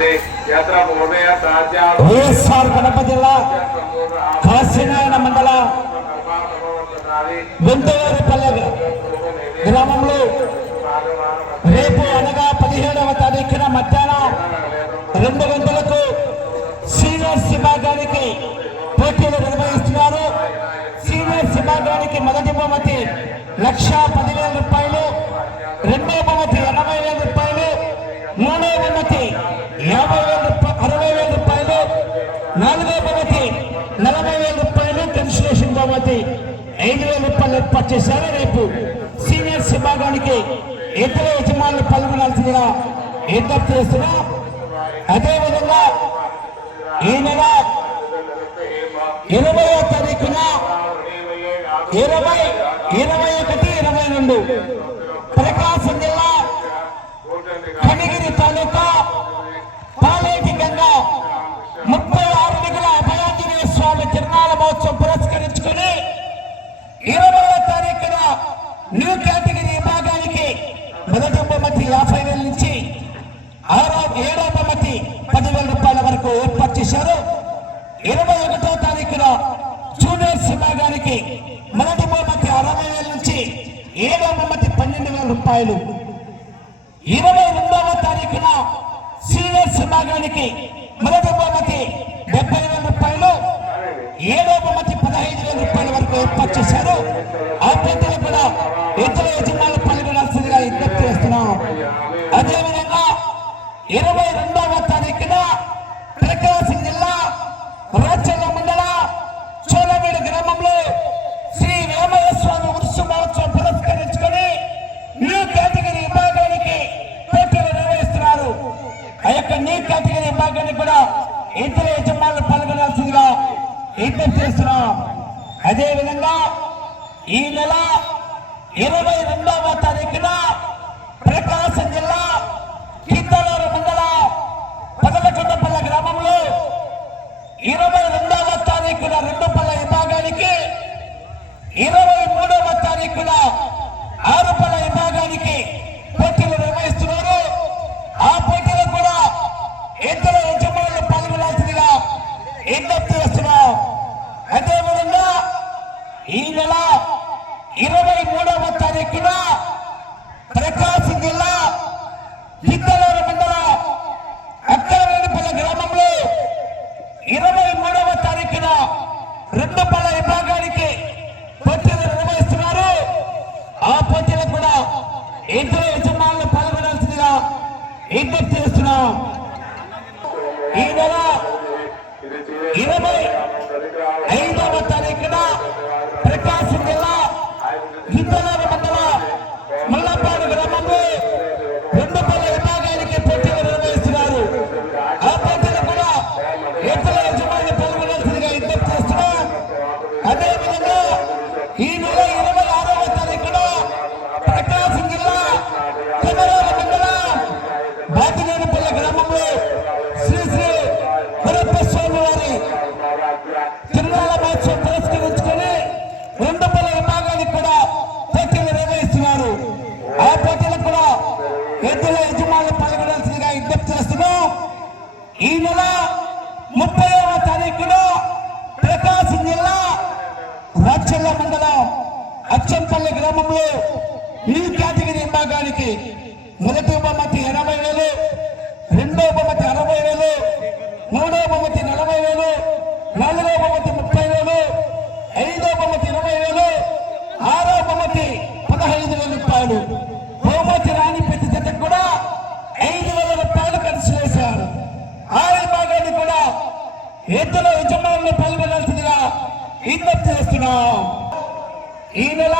ఉంది. వైఎస్ఆర్ కడప జిల్లా కాశీనారాయణ మండల గుంటూరుపల్లె గ్రామంలో రేపు అనగా పదిహేడవ తారీఖున మధ్యాహ్నం రెండు గంటలకు సీనియర్ విభాగానికి పోటీలు నిర్వహిస్తున్నారు. సీనియర్ విభాగానికి మొదటి బహుమతి లక్ష పదివేల రూపాయలు రెండో బహుమతి ఎనభై వేల రూపాయలు మూడో బహుమతి యాభై వేల రూపాయలు అరవై వేల రూపాయలు నాలుగో బహుమతి నలభై వేల రూపాయలు కన్సలేషన్ బహుమతి ఐదు ఏర్పాటు చేశారు. రేపు సీనియర్ విభాగానికి ఇతర యజమానులు పాల్గొనాల్సిందిగా ఏర్పాటు చేస్తున్నా. అదేవిధంగా ఈ నెల ఇరవయో తారీఖున ఇరవై ఇరవై ఒకటి ఇరవై రెండు ప్రకాశం జిల్లా కనిగిరి తాలూకా పాలేటి గంగా ముప్పై ఆరు అడుగుల అభయాంజనేయ స్వామి తిరునాళ మహోత్సవం పురస్కరించుకుని ఇరవై న్యూ కేటగిరీ విభాగానికి మొదటి బహుమతి యాభై వేల నుంచి ఆరో ఏడో బహుమతి పదివేల రూపాయల వరకు ఏర్పాటు చేశారు. ఇరవై ఒకటో తారీఖున జూనియర్స్ విభాగానికి మొదటి బహుమతి అరవై వేల నుంచి ఏడో బహుమతి పన్నెండు వేల రూపాయలు. ఇరవై రెండవ తారీఖున సీనియర్స్ విభాగానికి మొదటి బహుమతి డెబ్బై వేల రూపాయలు. ఏడో బహుమతి పదహైదు వేల రూపాయల వరకు ఏర్పాటు చేశారు ఆ పోటీలు కూడా ఇతర యజమానులు పాల్గొనాల్సిందిగా విజ్ఞప్తి చేస్తున్నాం అదేవిధంగా ఇరవై రెండవ తారీఖున ప్రకాశం జిల్లా రాచల్ల మండల చోళవీడు గ్రామంలో శ్రీ వేమయ్య స్వామి ఉత్సవ మహోత్సవం పురస్కరించుకొని న్యూ కేటగిరీ విభాగానికి పోటీలు నిర్వహిస్తున్నారు. ఆ యొక్క న్యూ కేటగిరీ విభాగానికి కూడా ఇతర యజమానులు పాల్గొనాల్సిందిగా విజ్ఞప్తి చేస్తున్నాం. అదేవిధంగా ఈ నెల ఇరవై రెండవ తారీఖున ప్రకాశం జిల్లా కిందలూరు మండల పదలకొండపల్లె గ్రామంలో ఇరవై రెండవ తారీఖున రెండుపల్ల విభాగానికి ఇరవై మూడవ తారీఖున ఆరుపల్ల విభాగానికి పోటీలు నిర్వహిస్తున్నారు. ఆ పోటీలో కూడా ఇద్దరు యజమానులు పాల్గొనాల్సిందిగా విజ్ఞప్తి చేస్తున్నాం. అదేవిధంగా ఈ నెల ఇరవై మూడవ తారీఖున ప్రకాశం జిల్లా గిద్దలూరు మండల అక్కలవేడిపల్లి గ్రామంలో ఇరవై మూడవ తారీఖున రెండు విభాగం విభాగానికి పోటీలు నిర్వహిస్తున్నారు ఆ పోటీలు కూడా ఇద్దరు యజమానులు పాల్గొనాల్సిందిగా విజ్ఞప్తి చేస్తున్నాం. ఈ నెల ఇరవై ఐదవ తారీఖున ప్రకాశం జిల్లా గిద్దలూరు మండల ముల్లపాడు గ్రామంలో రెండు విభాగానికి పోటీలు నిర్వహిస్తున్నారు. ఆ పోటీలు కూడా ఇతర యజమాని పాల్గొనాల్సిందిగా విజ్ఞప్తి చేస్తున్నాం అదేవిధంగా ఈ నెల ఇరవై ఆరవ తారీఖున ప్రకాశం జిల్లా కొమరాల మండలం బాతినేనిపల్లి గ్రామంలో శ్రీ శ్రీ గురప్ప స్వామి వారి తిరునాళ్ళ మహోత్సవం పురస్కరించుకొని రెండు విభాగానికి కూడా పోటీలు నిర్వహిస్తున్నారు. ఆ పోటీలకు కూడా ఎద్దుల యజమానులు పాల్గొనాల్సిందిగా విజ్ఞప్తి చేస్తున్నాం. ఈ నెల ముప్పైవ తారీఖున ప్రకాశం జిల్లా రాచల్ల మండలం అచ్చంపల్లి గ్రామంలో ఈ కేటగిరీ విభాగానికి మొదటి బహుమతి ఎనభై వేలు రెండో బహుమతి అరవై వేలు మూడో బహుమతి నలభై వేలు నాలుగో బహుమతి ముప్పై వేలు ఐదో బహుమతి ఇరవై వేలు ఆరో బహుమతి పదహైదు వేల రూపాయలు బహుమతి రాని ప్రతి జతకు కూడా ఐదు వేల రూపాయలు ఖర్చు చేశారు ఆ విభాగాన్ని కూడా ఎద్దుల యజమానులు పాల్గొనాల్సిందిగా విజ్ఞప్తి చేస్తున్నాం. ఈ నెల